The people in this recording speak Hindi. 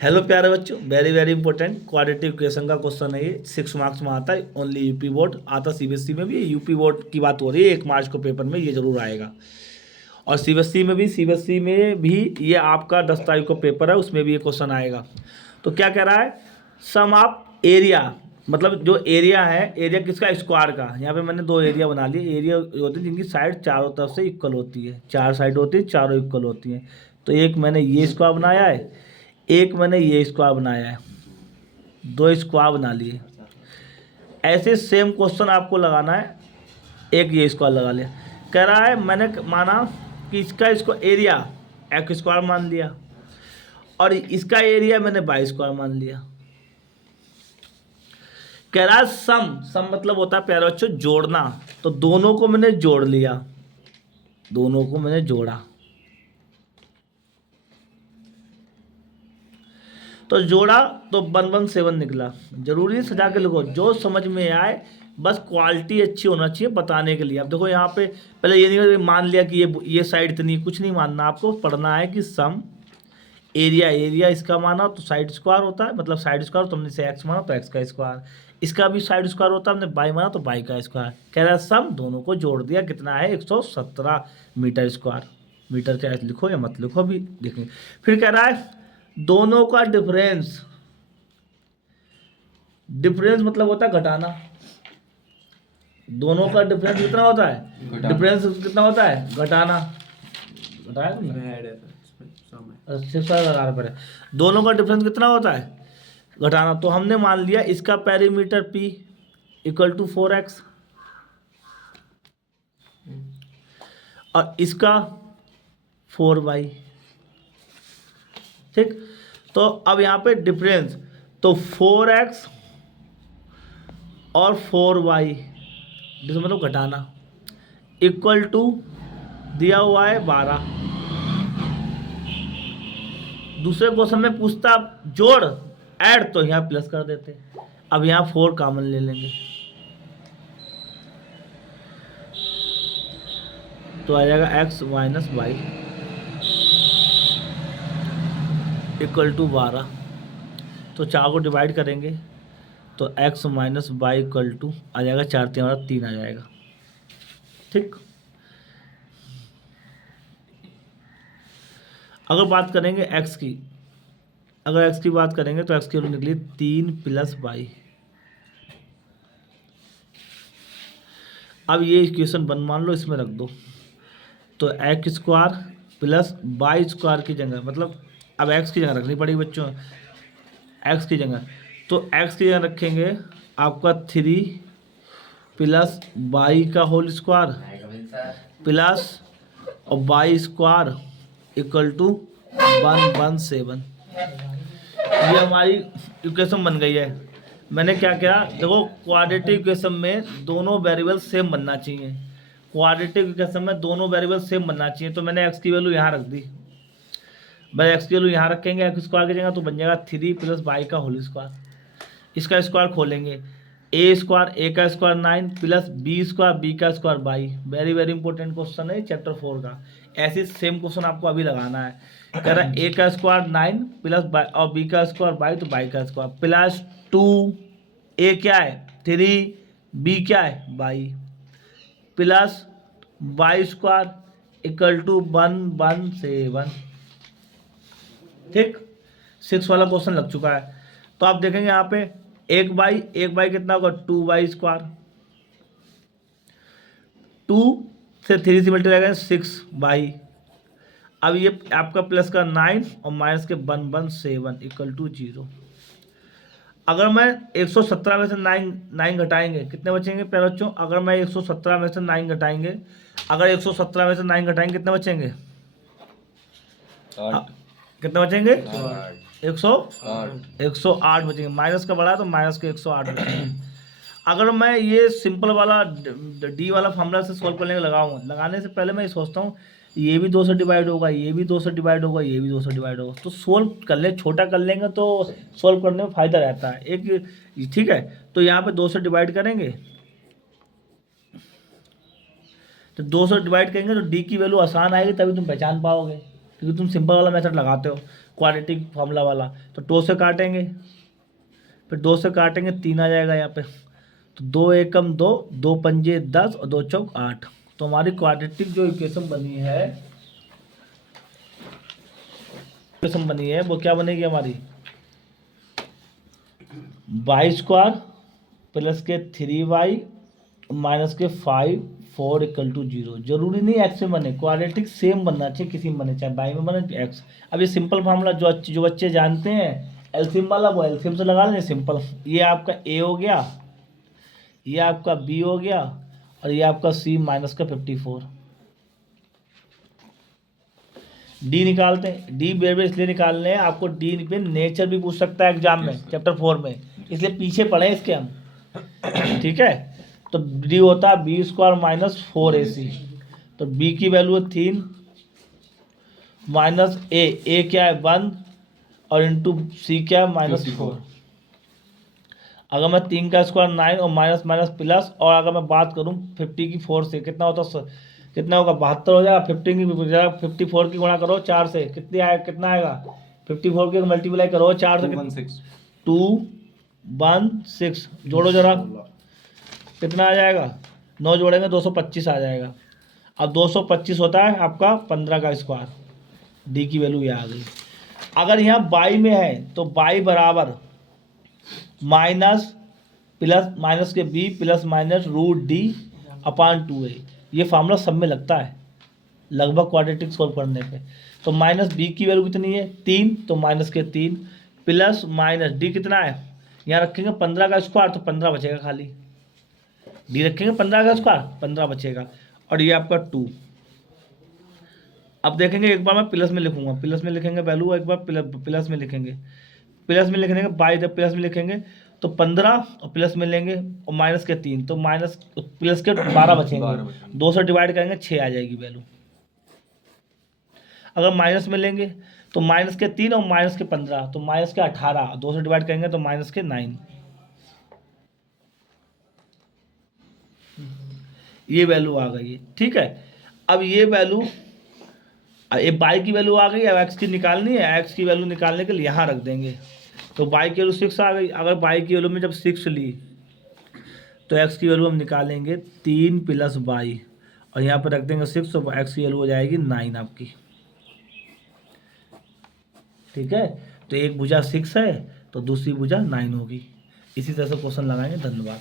हेलो प्यारे बच्चों, very very important quadratic equation का क्वेश्चन है ये। 6 मार्क्स में आता है, ओनली यूपी बोर्ड आता, सीबीएसई में भी। यूपी बोर्ड की बात हो रही है, 1 मार्च को पेपर में ये जरूर आएगा। और सीबीएसई में भी ये आपका 10 तारीख को पेपर है, उसमें भी ये क्वेश्चन आएगा। तो क्या कह रहा है, सम ऑफ एरिया, मतलब जो एरिया है, एरिया किसका, स्क्वायर का। यहाँ पे मैंने 2 एरिया बना लिए। एरिया होती है जिनकी साइड चारों तरफ से इक्वल होती है, 4 साइड होती है, चारों इक्वल होती हैं। तो एक मैंने ये स्क्वायर बनाया है, एक मैंने ये स्क्वायर बनाया है, 2 स्क्वायर बना लिए। ऐसे सेम क्वेश्चन आपको लगाना है, एक ये स्क्वायर लगा लिया। कह रहा है मैंने माना कि इसको एरिया एक्स स्क्वायर मान लिया और इसका एरिया मैंने वाई स्क्वायर मान लिया। कह रहा है सम, सम मतलब होता है प्यारे बच्चों जोड़ना। तो दोनों को मैंने जोड़ लिया, दोनों को मैंने जोड़ा। तो जोड़ा तो 117 निकला। जरूरी सजा के लिखो, जो समझ में आए, बस क्वालिटी अच्छी होना चाहिए बताने के लिए। अब देखो यहाँ पे पहले ये नहीं मान लिया कि ये साइड इतनी, कुछ नहीं मानना, आपको पढ़ना है कि सम एरिया, एरिया इसका माना तो साइड स्क्वायर होता है, मतलब साइड स्क्वायर, तुमने इसे एक्स माना तो एक्स का स्क्वायर, इसका भी साइड स्क्वायर होता है, हमने बाई माना तो बाई का स्क्वायर। कह रहा है सम, दोनों को जोड़ दिया, कितना है 117 मीटर स्क्वायर। मीटर चाहे लिखो या मत लिखो, भी देखेंगे। फिर कह रहा है दोनों का डिफरेंस, डिफरेंस मतलब होता है घटाना। दोनों का डिफरेंस कितना होता है, डिफरेंस कितना होता है, घटाना। घटाया अच्छे से लगा पर है। दोनों का डिफरेंस कितना होता है, घटाना। तो हमने मान लिया इसका perimeter P equal to 4x और इसका 4y। ठीक, तो अब यहाँ पे डिफरेंस, तो 4x और 4y, जिसमें मतलब घटाना, इक्वल टू दिया हुआ है 12। दूसरे क्वेश्चन में पूछता जोड़ ऐड, तो यहाँ प्लस कर देते। अब यहाँ 4 कॉमन ले लेंगे तो आ जाएगा x minus y equal to 12। तो 4 को डिवाइड करेंगे तो x minus y equal to आ जाएगा 4 3 3 आ जाएगा। ठीक, अगर बात करेंगे x की, अगर x की बात करेंगे तो x की वैल्यू निकली 3 प्लस वाई। अब ये इक्वेशन 1 मान लो, इसमें रख दो। तो X square plus Y square की जगह, मतलब अब x की जगह रखनी पड़ेगी बच्चों, x की जगह। तो x की जगह रखेंगे आपका 3 प्लस वाई का होल स्क्वायर प्लस और वाई स्क्वायर इक्वल टू 117। ये हमारी इक्वेशन बन गई है। मैंने क्या किया, देखो क्वाड्रेटिक इक्वेशन में दोनों वेरिएबल सेम बनना चाहिए, क्वाड्रेटिक इक्वेशन में दोनों वेरिएबल सेम बनना चाहिए। तो मैंने x की वैल्यू यहाँ रख दी, भाई x की वैल्यू यहाँ रखेंगे एक्स स्क्वायर की जगह, तो बन जाएगा 3 प्लस वाई का होल स्क्वायर। इसका स्क्वायर खोलेंगे, ए स्क्वायर, ए का square 9 plus b square, b का स्क्वायर बाई। वेरी वेरी इंपॉर्टेंट क्वेश्चन है चैप्टर 4 का। ऐसे सेम क्वेश्चन आपको अभी लगाना है। कह रहा है ए का स्क्वायर 9 प्लस और बी का स्क्वायर बाई, तो बाई का स्क्वायर प्लस 2, ए क्या है 3, बी क्या है बाई, plus Y square equal to 117। ठीक, 6 वाला क्वेश्चन लग चुका है। तो आप देखेंगे यहाँ पे एक बाई कितना होगा, 2y स्क्वायर, 2 से 3 से मल्टीप्लाई करें 6y। अब ये आपका प्लस का 9 और माइनस के 117 इक्वल टू 0। अगर मैं 117 में से 9 घटाएंगे कितने बचेंगे प्यारे बच्चों, अगर मैं 117 में से 9 घटाएंगे, अगर 117 में से 9 घटाएंगे कितने बचेंगे, कितने बचेंगे, 108 बचेंगे। माइनस का बढ़ा तो माइनस के 108 बचेंगे। अगर मैं ये सिंपल वाला डी वाला फॉर्मूला से सॉल्व करने लगाऊंगा, लगाने से पहले मैं ये सोचता हूँ ये भी 2 से डिवाइड होगा, ये भी 2 से डिवाइड होगा, ये भी 2 से डिवाइड होगा। तो सोल्व कर ले, छोटा कर लेंगे तो सोल्व करने में फायदा रहता है एक। ठीक है, तो यहाँ पे 2 से डिवाइड करेंगे, तो 2 से डिवाइड करेंगे तो डी की वैल्यू आसान आएगी, तभी तुम पहचान पाओगे, क्योंकि तुम सिंपल वाला मेथड लगाते हो। क्वाड्रेटिक फॉर्मूला वाला, तो 2 से काटेंगे, फिर 2 से काटेंगे 3 आ जाएगा यहाँ पे, तो 2 एकम 2, 2 पंजे 10 और 2 चौक 8। तो हमारी क्वाड्रेटिक जो इक्वेशन बनी है वो क्या बनेगी हमारी, वाई स्क्वायर प्लस के 3y माइनस के 5 4 इक्वल टू 0। जरूरी नहीं एक्स में बने, क्वाड्रेटिक सेम बनना चाहिए, किसी में बने, चाहे वाई में बने चाहे एक्स। अब ये सिंपल फार्मूला जो बच्चे जानते हैं एलसीएम वाला, वो एलसीएम से लगा लें सिंपल। ये आपका ए हो गया, ये आपका बी हो गया, और ये आपका सी माइनस का 54। डी निकालते हैं, डी बेर इसलिए निकालने हैं, आपको डी पे नेचर भी पूछ सकता है एग्जाम में चैप्टर 4 में, इसलिए पीछे पढ़े इसके हम। ठीक है, तो डी होता है बी स्क्वायर माइनस 4ac, तो बी की वैल्यू है 3 माइनस ए क्या है 1 और इंटू सी क्या है -4। अगर मैं 3 का स्क्वायर 9 और माइनस माइनस प्लस, और अगर मैं बात करूं 50 की 4 से कितना होता, कितना होगा 72 हो जाएगा। 54 की गुणा करो 4 से, कितना आएगा 54 की मल्टीप्लाई करो 4 से, 216 जोड़ो जरा, कितना आ जाएगा, 9 जोड़ेंगे 225 आ जाएगा। अब 225 होता है आपका 15 का स्क्वायर, डी की वैल्यू ये आ गई। अगर यहाँ बाई में है तो बाई बराबर माइनस के b plus minus root D upon 2a। ये फार्मूला सब में लगता है लगभग क्वाड्रेटिक सॉल्व करने पे। तो माइनस बी की वैल्यू कितनी है 3, तो माइनस के 3 प्लस माइनस डी कितना है, यहाँ रखेंगे 15 का स्क्वायर तो 15 बचेगा, खाली डी रखेंगे 15 का स्क्वायर 15 बचेगा, और ये आपका 2। अब देखेंगे एक बार मैं प्लस में लिखूंगा, प्लस में लिखेंगे वैल्यू, एक बार प्लस में लिखेंगे, प्लस में लिखने के बाई जब प्लस में लिखेंगे तो 15 और प्लस में लेंगे और माइनस के 3, तो माइनस प्लस के 12 बचेंगे, 2 से डिवाइड करेंगे 6 आ जाएगी वैल्यू। अगर माइनस में लेंगे तो माइनस के 3 और माइनस के 15, तो माइनस के 18, 2 से डिवाइड करेंगे तो माइनस के 9। ये वैल्यू आ गई है। ठीक है, अब ये वैल्यू, ये बाई की वैल्यू आ गई, अब एक्स की निकालनी है, एक्स की वैल्यू निकालने के लिए यहाँ रख देंगे, तो बाई की वैल्यू 6 आ गई। अगर बाई की वैल्यू में जब 6 ली तो एक्स की वैल्यू हम निकालेंगे 3 प्लस बाई, और यहाँ पर रख देंगे 6, तो एक्स की वैल्यू हो जाएगी 9 आपकी। ठीक है, तो एक भुजा 6 है तो दूसरी भुजा 9 होगी। इसी तरह से क्वेश्चन लगाएंगे। धन्यवाद।